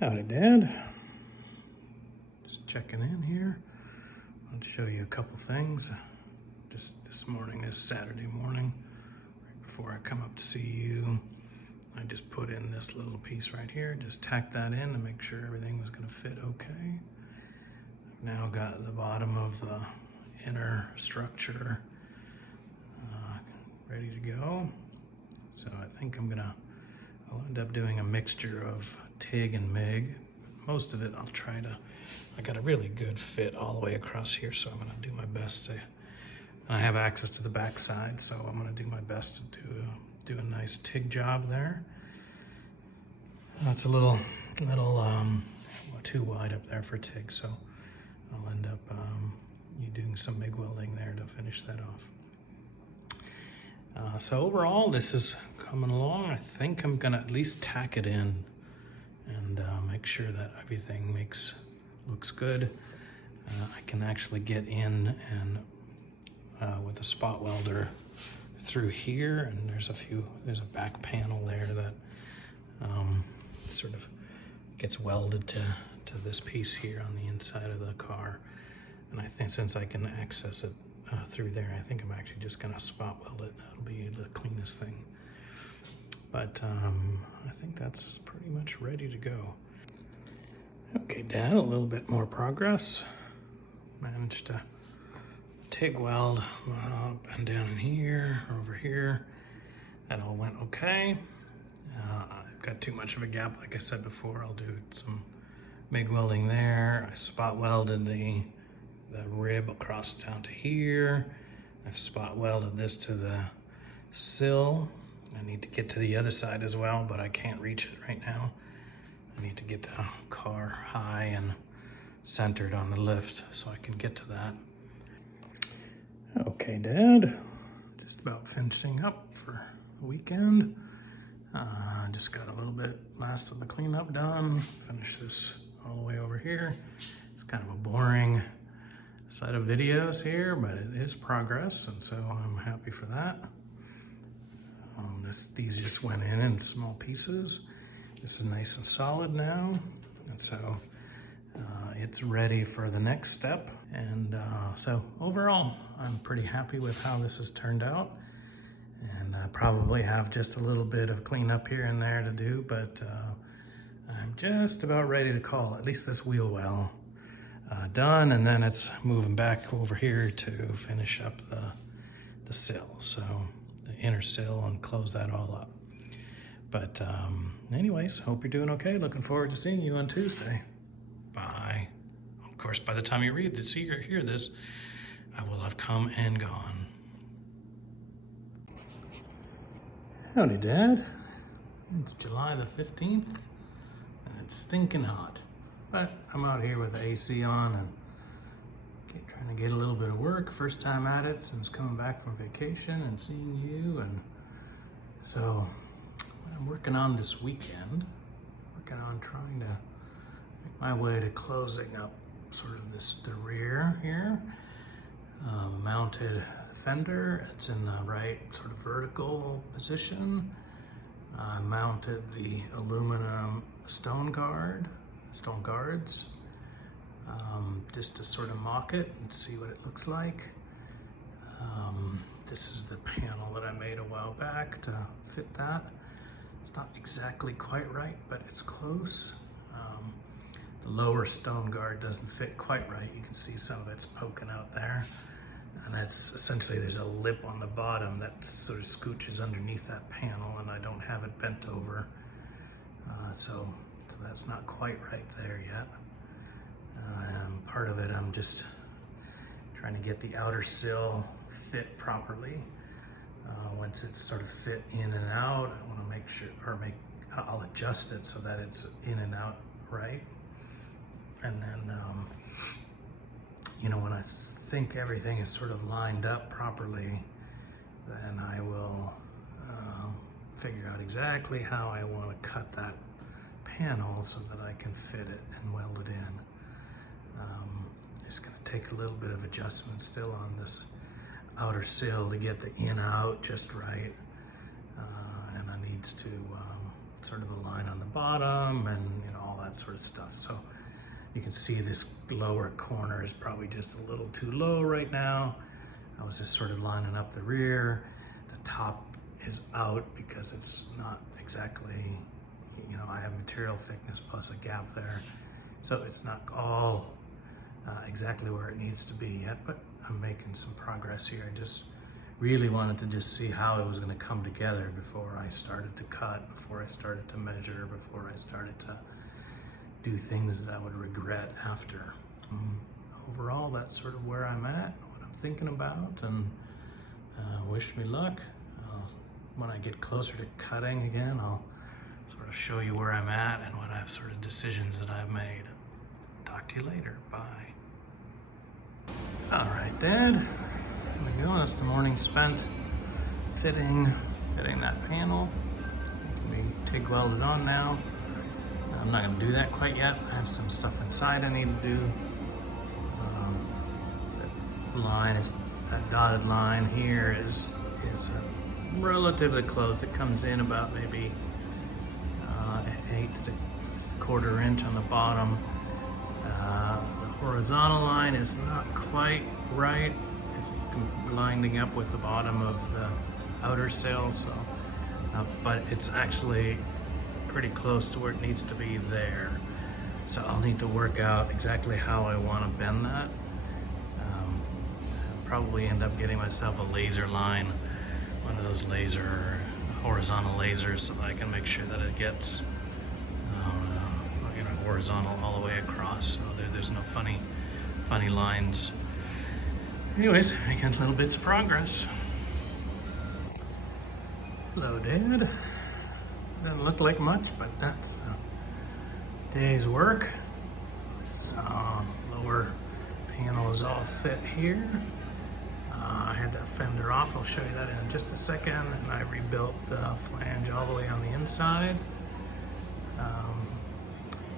Howdy, Dad. Just checking in here. I'll show you a couple things. Just this morning, this Saturday morning, right before I come up to see you, I just put in this little piece right here, just tacked that in to make sure everything was gonna fit okay. I've now got the bottom of the inner structure ready to go. So I think I'll end up doing a mixture of TIG and MIG. Most of it I got a really good fit all the way across here, so I'm gonna do my best to, and I have access to the back side, so I'm gonna do my best to do a nice TIG job there. That's a little too wide up there for TIG, so I'll end up doing some MIG welding there to finish that off. So overall, this is coming along. I think I'm gonna at least tack it in and make sure that everything looks good. I can actually get in and with a spot welder through here, and there's a back panel there that sort of gets welded to this piece here on the inside of the car. And I think since I can access it through there, I think I'm actually just gonna spot weld it. That'll be the cleanest thing. But I think that's pretty much ready to go. Okay, Dad, a little bit more progress. Managed to TIG weld up and down in here, over here. That all went okay. I've got too much of a gap, like I said before. I'll do some MIG welding there. I spot welded the rib across down to here. I've spot welded this to the sill. I need to get to the other side as well, but I can't reach it right now. I need to get the car high and centered on the lift so I can get to that. Okay, Dad, just about finishing up for the weekend. Just got a little bit last of the cleanup done. Finish this all the way over here. It's kind of a boring set of videos here, but it is progress, and so I'm happy for that. These just went in small pieces. This is nice and solid now, and so it's ready for the next step. And so overall, I'm pretty happy with how this has turned out. And I probably have just a little bit of cleanup here and there to do, but I'm just about ready to call at least this wheel well done, and then it's moving back over here to finish up the sill. So the inner sill, and close that all up. But anyways, hope you're doing okay. Looking forward to seeing you on Tuesday. Bye. Of course, by the time you hear this, I will have come and gone. Howdy, Dad. It's July the 15th, and it's stinking hot. But I'm out here with the AC on and trying to get a little bit of work. First time at it since coming back from vacation and seeing you. And so what I'm working on this weekend, trying to make my way to closing up sort of the rear here. Mounted fender, it's in the right sort of vertical position. I mounted the aluminum stone guards, just to sort of mock it and see what it looks like. This is the panel that I made a while back to fit that. It's not exactly quite right, but it's close. The lower stone guard doesn't fit quite right. You can see some of it's poking out there. And that's essentially, there's a lip on the bottom that sort of scooches underneath that panel, and I don't have it bent over. So that's not quite right there yet. Part of it, I'm just trying to get the outer sill fit properly. Once it's sort of fit in and out, I want to make sure, I'll adjust it so that it's in and out right. And then, when I think everything is sort of lined up properly, then I will figure out exactly how I want to cut that panel so that I can fit it and weld it in. It's going to take a little bit of adjustment still on this outer sill to get the in-out just right. And I needs to sort of align on the bottom and all that that sort of stuff. So you can see this lower corner is probably just a little too low right now. I was just sort of lining up the rear. The top is out because it's not exactly, you know, I have material thickness plus a gap there. So it's not all exactly where it needs to be yet, but I'm making some progress here. I just really wanted to just see how it was going to come together before I started to cut, before I started to measure, before I started to do things that I would regret after. Overall, that's sort of where I'm at, what I'm thinking about, and wish me luck. When I get closer to cutting again, I'll sort of show you where I'm at and what I've sort of decisions that I've made. Talk to you later. Bye. All right, Dad. Here we go. That's the morning spent fitting that panel. It can be TIG welded on now. I'm not going to do that quite yet. I have some stuff inside I need to do. That line is, that dotted line here is relatively close. It comes in about maybe an eighth to a quarter inch on the bottom. The horizontal line is not quite right. It's lining up with the bottom of the outer sill, so but it's actually pretty close to where it needs to be there. So I'll need to work out exactly how I want to bend that. I'll probably end up getting myself a laser line, one of those horizontal lasers, so that I can make sure that it gets you know, horizontal all the way across, so there's no funny lines. Anyways, making little bits of progress. Hello, Dad. Doesn't look like much, but that's the day's work. This lower panel is all fit here. I had that fender off. I'll show you that in just a second. And I rebuilt the flange all the way on the inside.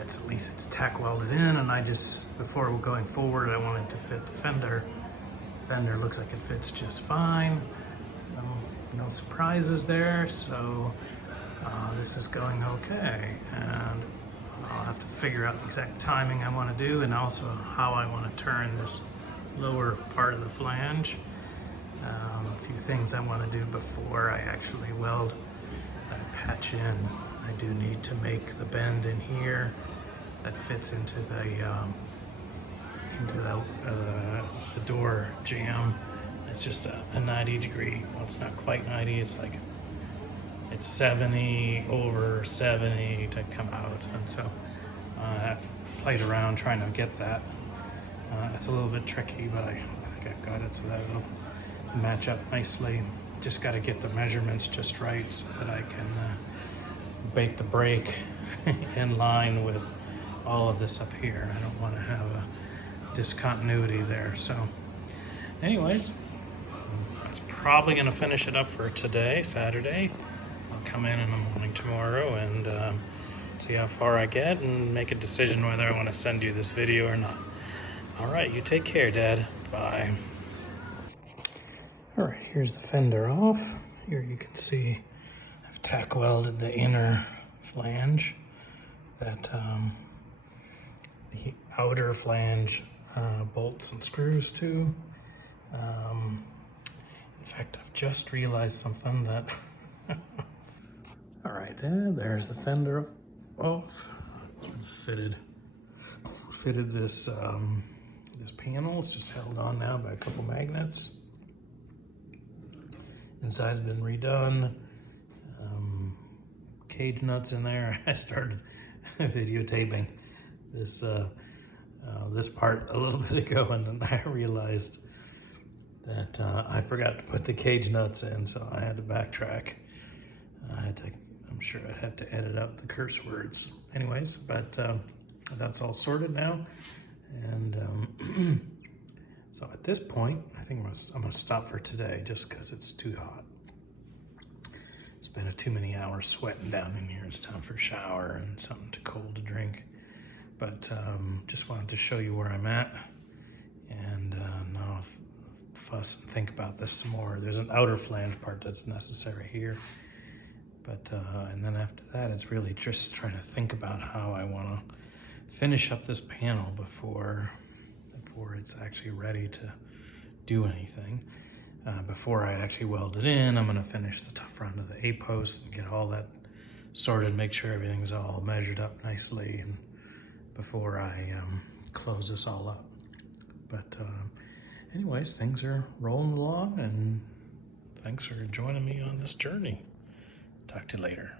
At least it's tack welded in, and I just, before going forward, I wanted to fit the fender. Fender looks like it fits just fine. No surprises there, so this is going okay. And I'll have to figure out the exact timing I want to do, and also how I want to turn this lower part of the flange. A few things I want to do before I actually weld that patch in. I do need to make the bend in here that fits into the door jamb. It's just a 90 degree. Well, it's not quite 90. It's like it's 70 over 70 to come out, and so I've played around trying to get that. It's a little bit tricky, but I think I've got it so that it'll match up nicely. Just got to get the measurements just right so that I can bake the brake in line with all of this up here. I don't want to have a discontinuity there. So anyways, it's probably going to finish it up for today, Saturday. I'll come in the morning tomorrow and see how far I get and make a decision whether I want to send you this video or not. All right, you take care, Dad. Bye. All right, here's the fender off. Here you can see I've tack welded the inner flange that the outer flange bolts and screws to. In fact, I've just realized something that all right, there's the fender off. Fitted this this panel. It's just held on now by a couple magnets. Inside's been redone. Cage nuts in there. I started videotaping this part a little bit ago, and then I realized that I forgot to put the cage nuts in, so I had to backtrack. I'm sure I'd have to edit out the curse words. Anyways, but that's all sorted now, and so at this point, I think I'm gonna stop for today just because it's too hot. It's been too many hours sweating down in here. It's time for a shower and something too cold to drink. But just wanted to show you where I'm at, and now fuss and think about this some more. There's an outer flange part that's necessary here, But, and then after that, it's really just trying to think about how I want to finish up this panel before it's actually ready to do anything. Before I actually weld it in, I'm going to finish the front of the A-post and get all that sorted, make sure everything's all measured up nicely, and before I close this all up. But anyways, things are rolling along, and thanks for joining me on this journey. Talk to you later.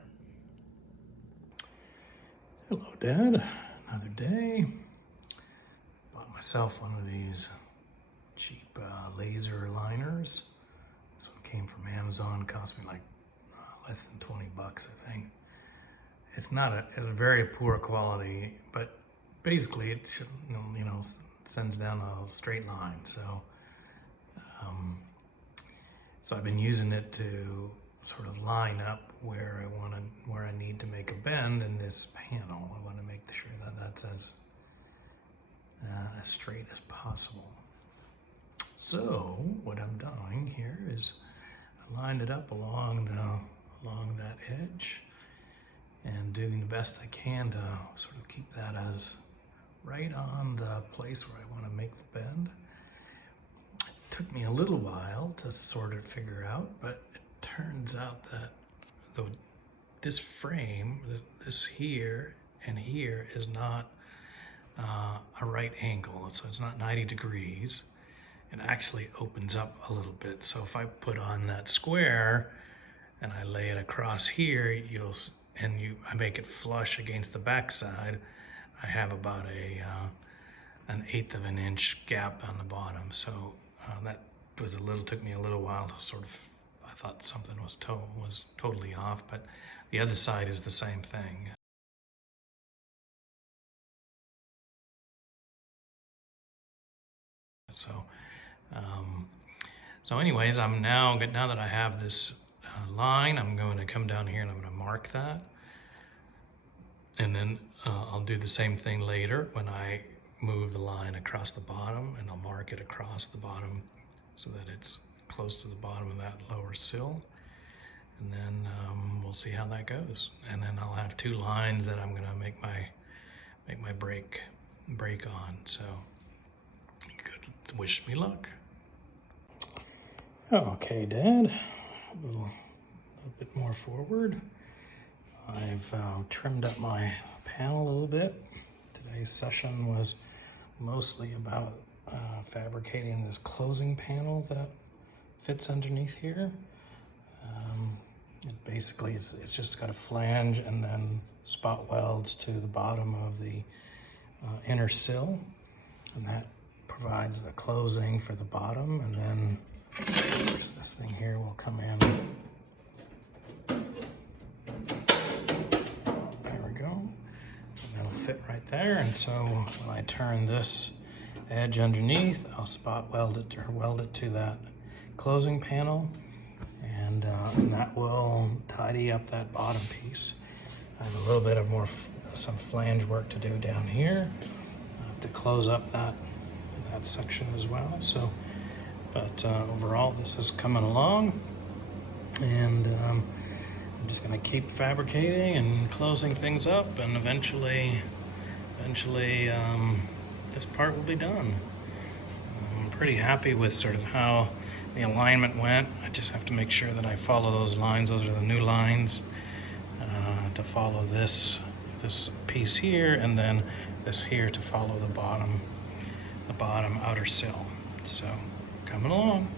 Hello, Dad. Another day. Bought myself one of these cheap laser liners. This one came from Amazon. Cost me like less than 20 bucks, I think. It's a very poor quality, but basically it should, sends down a straight line. So, so I've been using it to sort of line up where I need to make a bend in this panel. I want to make sure that that's as straight as possible. So what I'm doing here is I lined it up along that edge and doing the best I can to sort of keep that as right on the place where I want to make the bend. It took me a little while to sort of figure out, but it turns out that this frame, this here and here, is not a right angle, so it's not 90 degrees. It actually opens up a little bit. So if I put on that square and I lay it across here, I make it flush against the back side, I have about an 1/8 of an inch gap on the bottom. So that took me a little while to sort of, I thought something was totally off, but the other side is the same thing. So anyways, now that I have this line, I'm going to come down here and I'm going to mark that. And then I'll do the same thing later when I move the line across the bottom, and I'll mark it across the bottom so that it's close to the bottom of that lower sill. And then we'll see how that goes. And then I'll have 2 lines that I'm going to make my break on. So good, wish me luck. Okay, Dad, a little bit more forward. I've trimmed up my panel a little bit. Today's session was mostly about fabricating this closing panel that fits underneath here. It basically it's just got a flange and then spot welds to the bottom of the inner sill, and that provides the closing for the bottom. And then this thing here will come in. There we go. And that'll fit right there. And so when I turn this edge underneath, I'll spot weld it or weld it to that closing panel, and that will tidy up that bottom piece. I have a little bit of some flange work to do down here to close up that section as well. So, but overall, this is coming along, and I'm just going to keep fabricating and closing things up, and eventually, this part will be done. I'm pretty happy with sort of how the alignment went. I just have to make sure that I follow those lines. Those are the new lines to follow this piece here, and then this here to follow the bottom outer sill. So coming along.